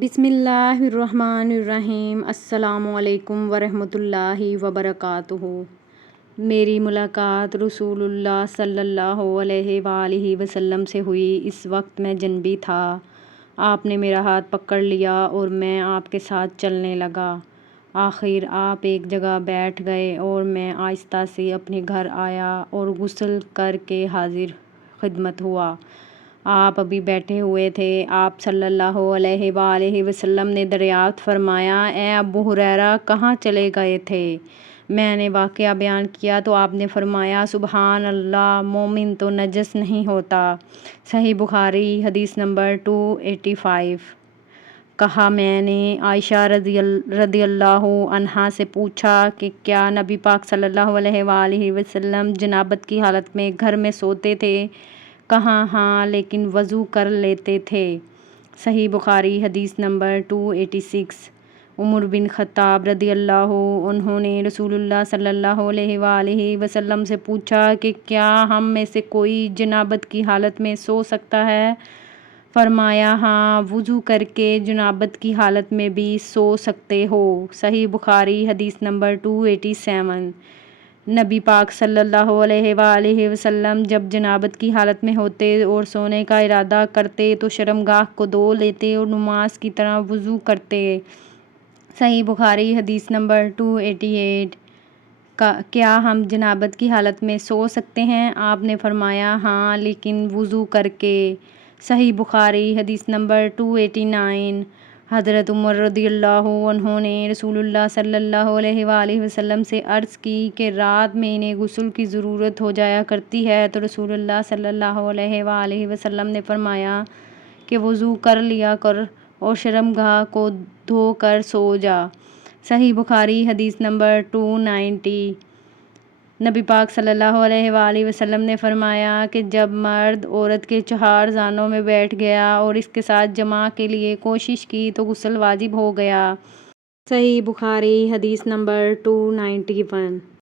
بسم اللہ الرحمن الرحیم۔ السلام علیکم ورحمۃ اللہ وبرکاتہ۔ میری ملاقات رسول اللہ صلی اللہ علیہ وآلہ وسلم سے ہوئی۔ اس وقت میں جنبی تھا۔ آپ نے میرا ہاتھ پکڑ لیا اور میں آپ کے ساتھ چلنے لگا۔ آخر آپ ایک جگہ بیٹھ گئے اور میں آہستہ سے اپنے گھر آیا اور غسل کر کے حاضر خدمت ہوا۔ آپ ابھی بیٹھے ہوئے تھے۔ آپ صلی اللہ علیہ وآلہ وسلم نے دریافت فرمایا، اے ابو ہریرہ، کہاں چلے گئے تھے؟ میں نے واقعہ بیان کیا تو آپ نے فرمایا، سبحان اللہ، مومن تو نجس نہیں ہوتا۔ صحیح بخاری حدیث نمبر 285۔ کہا، میں نے عائشہ رضی اللہ عنہا سے پوچھا کہ کیا نبی پاک صلی اللہ علیہ وآلہ وسلم جنابت کی حالت میں گھر میں سوتے تھے؟ کہا، ہاں، لیکن وضو کر لیتے تھے۔ صحیح بخاری حدیث نمبر 286۔ عمر بن خطاب رضی اللہ عنہ نے رسول اللہ صلی اللہ علیہ وآلہ وسلم سے پوچھا کہ کیا ہم میں سے کوئی جنابت کی حالت میں سو سکتا ہے؟ فرمایا، ہاں، وضو کر کے جنابت کی حالت میں بھی سو سکتے ہو۔ صحیح بخاری حدیث نمبر 287۔ نبی پاک صلی اللہ علیہ وآلہ وسلم جب جنابت کی حالت میں ہوتے اور سونے کا ارادہ کرتے تو شرمگاہ کو دھو لیتے اور نماز کی طرح وضو کرتے۔ صحیح بخاری حدیث نمبر 288۔ کیا ہم جنابت کی حالت میں سو سکتے ہیں؟ آپ نے فرمایا، ہاں، لیکن وضو کر کے۔ صحیح بخاری حدیث نمبر 289۔ حضرت عمر رضی اللہ عنہ نے رسول اللہ صلی اللہ علیہ وآلہ وسلم سے عرض کی کہ رات میں انہیں غسل کی ضرورت ہو جایا کرتی ہے تو رسول اللہ صلی اللہ علیہ وآلہ وسلم نے فرمایا کہ وضو کر لیا کر اور شرمگاہ کو دھو کر سو جا۔ صحیح بخاری حدیث نمبر 290۔ نبی پاک صلی اللہ علیہ وآلہ وسلم نے فرمایا کہ جب مرد عورت کے چہار زانوں میں بیٹھ گیا اور اس کے ساتھ جماع کے لیے کوشش کی تو غسل واجب ہو گیا۔ صحیح بخاری حدیث نمبر 291۔